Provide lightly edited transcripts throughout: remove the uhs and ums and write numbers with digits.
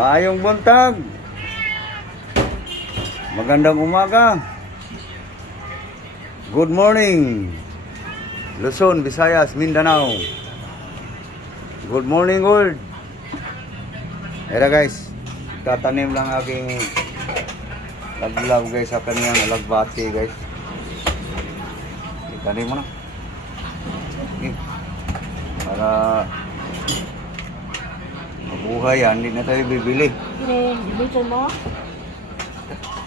Maayong buntag. Magandang umaga. Good morning. Luzon, Visayas, Mindanao. Good morning, world. Era guys, tatanim lang aking laglaw guys sa kaniyang alagbati guys. Itanim mo na. Okay. Para mabuhay yan, hindi na tayo bibili. Dito mo?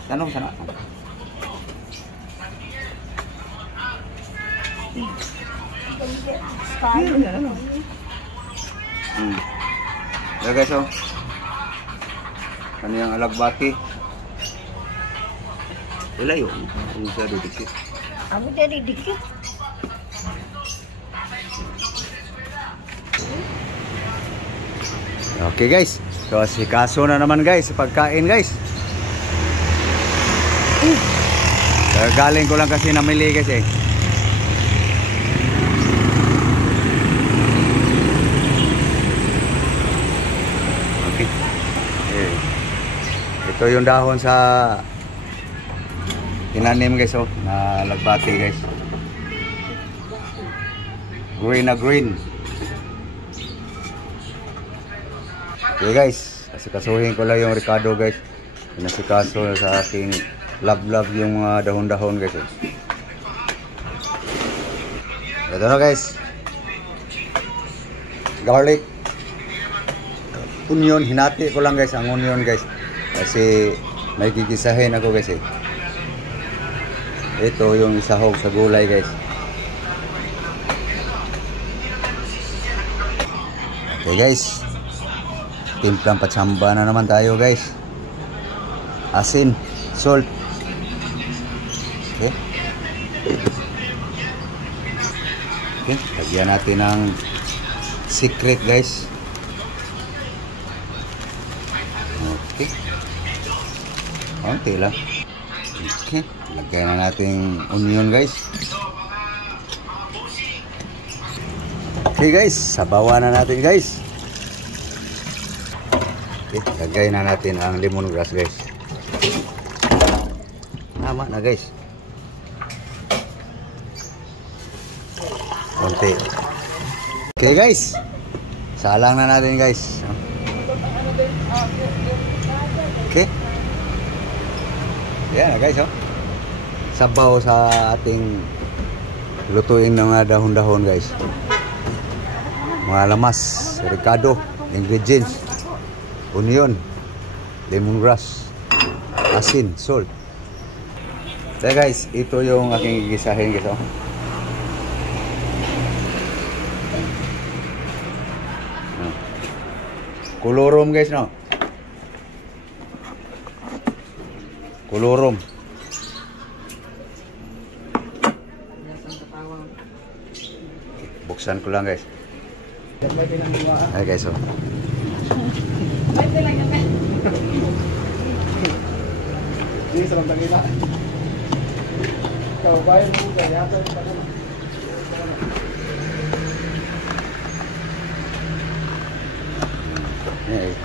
Tanong sana. Guys, oh. Kaniyang alagbati. Ilayo. Ano siya didikit? Amo jadi dikit. Okay guys. So si kaso na naman guys sa pagkain guys. Galing ko lang kasi namili guys eh. Okay. Ito yung dahon sa tinanim guys oh, na lagbati guys. Green na green. Okay guys, asikasuhin ko lang yung Ricardo guys. Pinasikaso sa aking love yung dahon-dahon guys. Ito na guys. Garlic. Onion, hinati ko lang guys ang onion guys. Kasi may gigisahin ako guys eh. Ito yung isahog sa gulay guys. Okay guys. Timplang patsamba na naman tayo guys. Asin, salt. Okay. Okay, lagyan natin ng secret guys. Okay. Konti lang. Okay, lagyan na natin onion guys. Okay guys, sabawan na natin guys. Okay, lagay na natin ang lemongrass guys. Tama na guys. Konti. Okay guys. Salang na natin guys. Okay. Yan na guys oh. Sabaw sa ating lutuin ng mga dahon-dahon guys. Mga lamas, Ricardo, ingredients. Onion, lemongrass, asin, salt. So guys, ito yung aking gigisahin guys oh. Kolorom guys no. Kolorom. Buksan ko lang guys. Ay guys oh. Ini serem tak kita. Kau bayar dulu dari atas ke mana?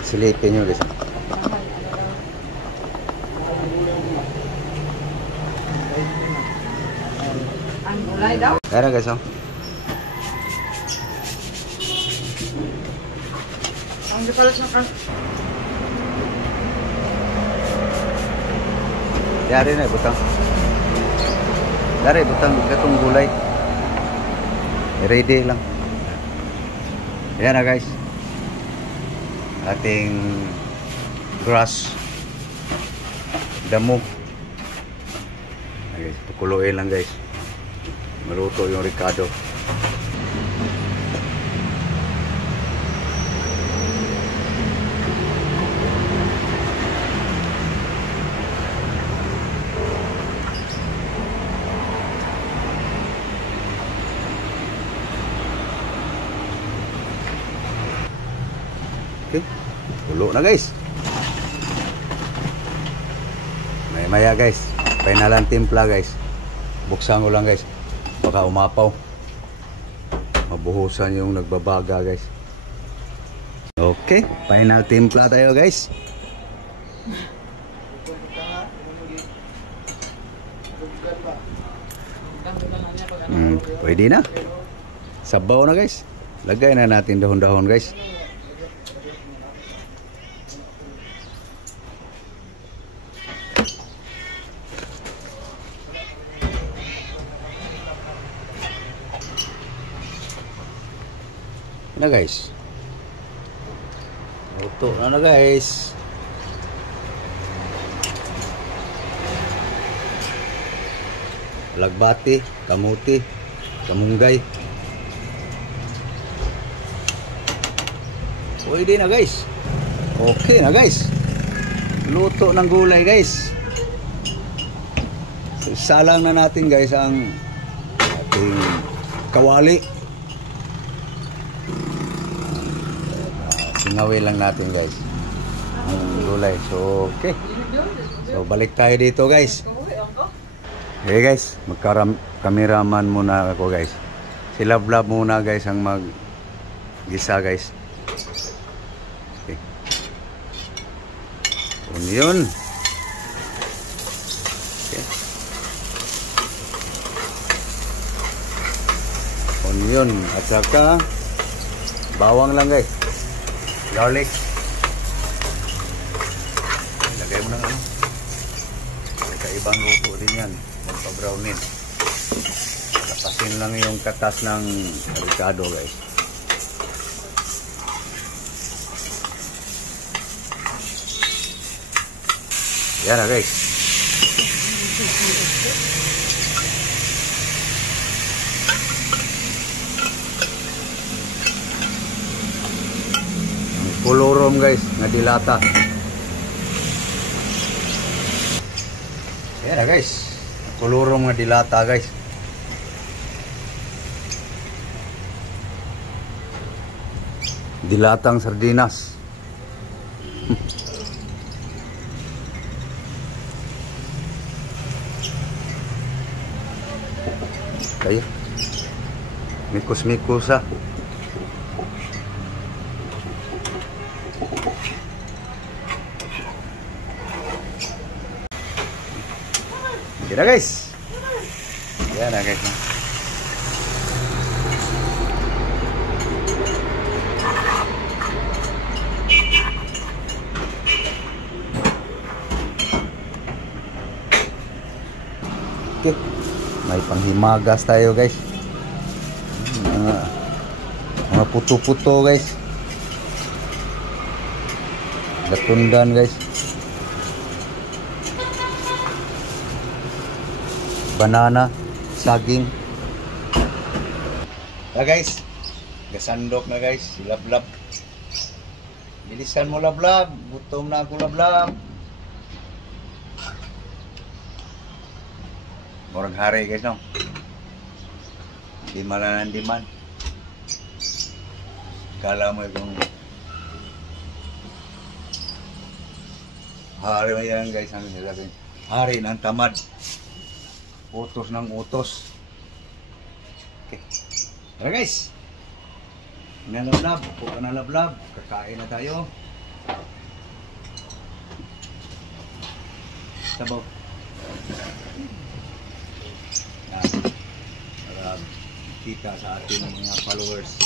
Silipin nyo guys. Ang gulay daw? Kaya guys oh. Ang dikalas na ka. Dari na butang. Dari butang itong gulay. Ready lang. Ayan na guys. Ating grass. Damo. Guys, pakuluin lang guys. Maluto yung Ricardo. Okay, tulo na guys. Maya guys, finalan timpla guys. Buksan ko lang guys. Baka umapaw. Mabuhusan yung nagbabaga guys. Okay, final timpla tayo guys. Pwede na. Sabaw na guys. Lagay na natin dahon-dahon guys. Na guys. Luto na guys. Lagbati, kamuti, kamunggay. Pwede na guys. Okay na guys. Luto ng gulay guys. Salang na natin guys ang ating kawali. Singawin lang natin guys ang gulay. So okay. So balik tayo dito guys. Okay guys, magka-cameraman muna ako guys. Si Love Love muna guys ang mag-gisa guys. Okay. Onion. Okay. Onion at saka bawang lang guys. Garlic. Lagay mo ng ano. Kaibang luto din yan. Magpa-brownin. Lapasin lang yung katas ng avocado guys. Yan na guys. Kolorom guys, nga dilata. Yan na guys. Kolorom nga dilata guys. Dilatang sardinas. Kaya mikos-mikos ah. Yan na guys. Yan na guys. Okay. May panghimagas tayo guys. Mga puto-puto guys. Latundan guys. Banana, saging. Guys, gasandok na guys, Love-Love. Bilisan mo Love-Love, gutom na ako Love-Love. Murag hari guys no. Di malanan di man. Kala mo yung hari mo yan guys, ang nilagay. Hari ng tamad. Utos ng utos. Okay. Alright guys. Nga Love-Love. Puka na Love-Love. Kakain na tayo. Sabaw. Para kita sa ating mga followers,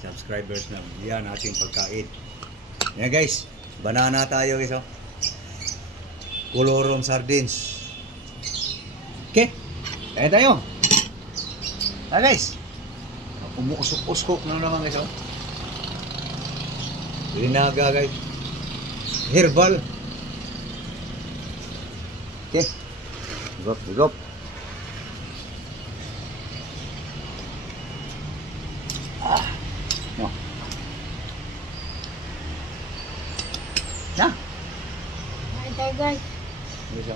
subscribers na yan ating pagkain. Yan guys. Banana tayo guys. Oh. Kolorom sardines. Okay, kaya tayo. Guys, umuusok-usok na naman guys. Linaga guys. Herbal. Okay, higop. No. Na. Ay, tayo guys. Bisa.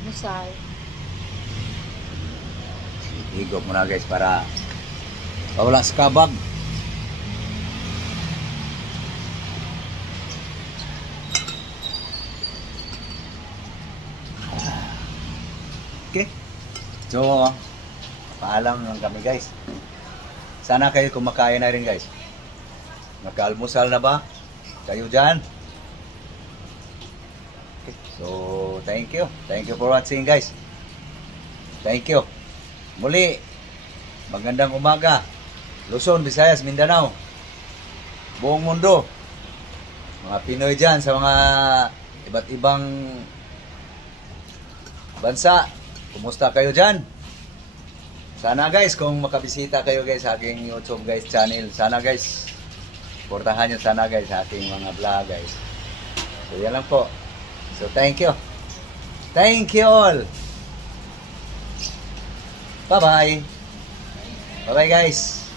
Masay. Higop muna guys para wala sa kabag. Okay. So, paalam lang kami guys. Sana kayo kumakain na rin guys. Nakaalmusal na ba? Kayo dyan? Okay. So, thank you. Thank you for watching, guys. Thank you. Muli, magandang umaga. Luzon, Visayas, Mindanao. Buong mundo. Mga Pinoy dyan sa mga iba't ibang bansa. Kumusta kayo dyan? Sana guys, kung makabisita kayo guys sa aking YouTube guys channel, sana guys, supportahan nyo sana guys sa aking mga vlog guys. So yan lang po. So thank you. Thank you all. Bye bye. Bye bye guys.